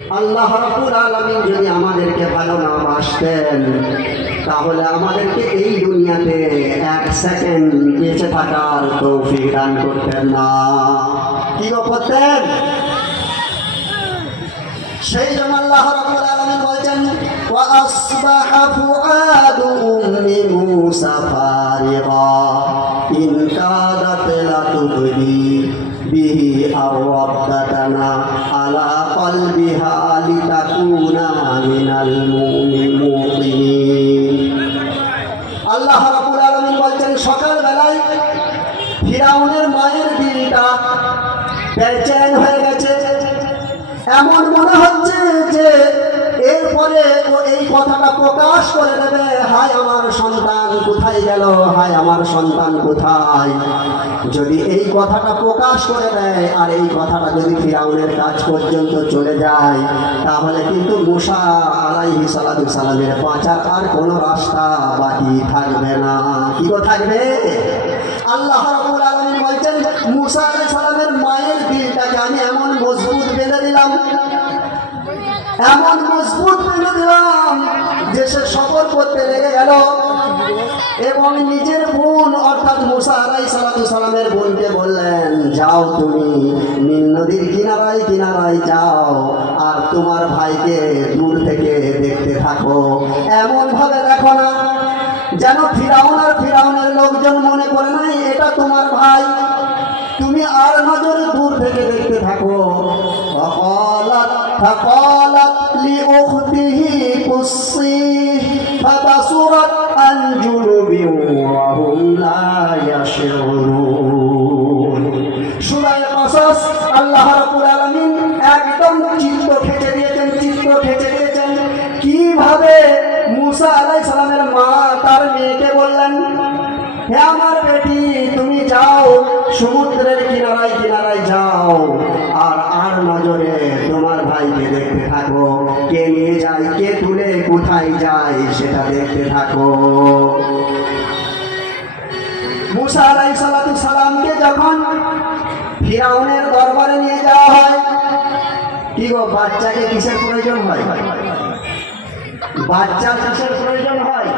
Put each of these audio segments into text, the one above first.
আল্লাহ রাব্বুল আলামিন যদি আমাদেরকে ভালো না বাসতেন তাহলে আমাদেরকে এই দুনিয়াতে এক সেকেন্ড বেঁচে থাকার তৌফিক দান করতেন না। কি করতেন? সেই জন্য আল্লাহ রাব্বুল আলামিন বলছেন ওয়া আসবাহা ফুআদু উম্মি মূসা ফারিগা ইন কাদাত লাতুবদি বিহি আরাব্বাতানা আলা কলবিহা লিতাকুনা মিনাল মুমিনিন। আল্লাহ রাব্বুল আলামিন বলছেন সকাল বেলায় ফিরাউনের মায়ের দিলটা বেচैन হয়ে গেছে। এমন মনে হচ্ছে যে এরপরে ও এই কথাটা প্রকাশ করে দেবে, হায় আমার সন্তান কোথায় গেল, হায় আমার সন্তান কোথায়। যদি এই কথাটা প্রকাশ করে দেয় আর এই কথাটা যদি ফিরাউনের কাছ পর্যন্ত চলে যায় তাহলে কিন্তু মূসা আলাইহিস সালামের বাঁচার আর কোনো রাস্তা বাকি থাকবে না। কি থাকবে? আল্লাহ রাব্বুল আলামিন বলছেন মূসা আলাইহিস সালামের মায়ের দিলটাকে আমি এমন মজবুত বেঁধে দিলাম, এমন মজবুত বেঁধে দিলাম যে সে সফর করতে লেগে গেল এবং নিজের বোন অর্থাৎ মূসা আলাইহিস সালামের বোনকে বললেন যাও তুমি নীল নদীর কিনারায় কিনারায় যাও আর তোমার ভাইকে দূর থেকে দেখতে থাকো। এমন ভাবে দেখো না যেন ফিরাউনের লোকজন মনে করে নাই এটা তোমার ভাই, তুমি আর নজরে দূর থেকে দেখতে থাকো। فقالت لأخته قصيه فبصرت عن جنب وهم لا يشعرون। সূরা কসস আল্লাহ রাব্বুল আলামিন একদম চিত্র খেঁচে দিয়েছেন কিভাবে মূসা আলাইহিস সালামের মা তার মেয়েকে বললেন হে আমার বেটি তুমি যাও সমুদ্রের কিনারায় কিনারায় যাও আর নজরে তোমার ভাইকে দেখতে থাকো, কে নিয়ে যায় কে তুলে কোথায় যায় সেটা দেখতে থাকো। মূসা আলাইহিস সালামকে যখন ফিরাউনের দরবারে নিয়ে যাওয়া হয়, কি গো বাচ্চাকে কিসের প্রয়োজন হয়? বাচ্চার কিসের প্রয়োজন হয়?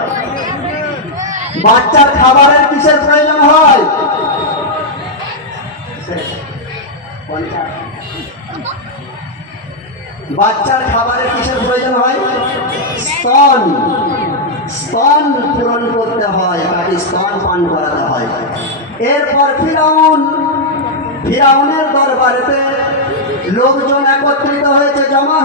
বাচ্চার খাবারের কিসের প্রয়োজন হয়? বাচ্চার খাবারের কিসের প্রয়োজন হয়? স্তন পূরণ করতে হয়, তাকে স্তন পান করাতে হয়। এরপর ফিরাউনের দরবারেতে লোকজন একত্রিত হয়েছে, জমা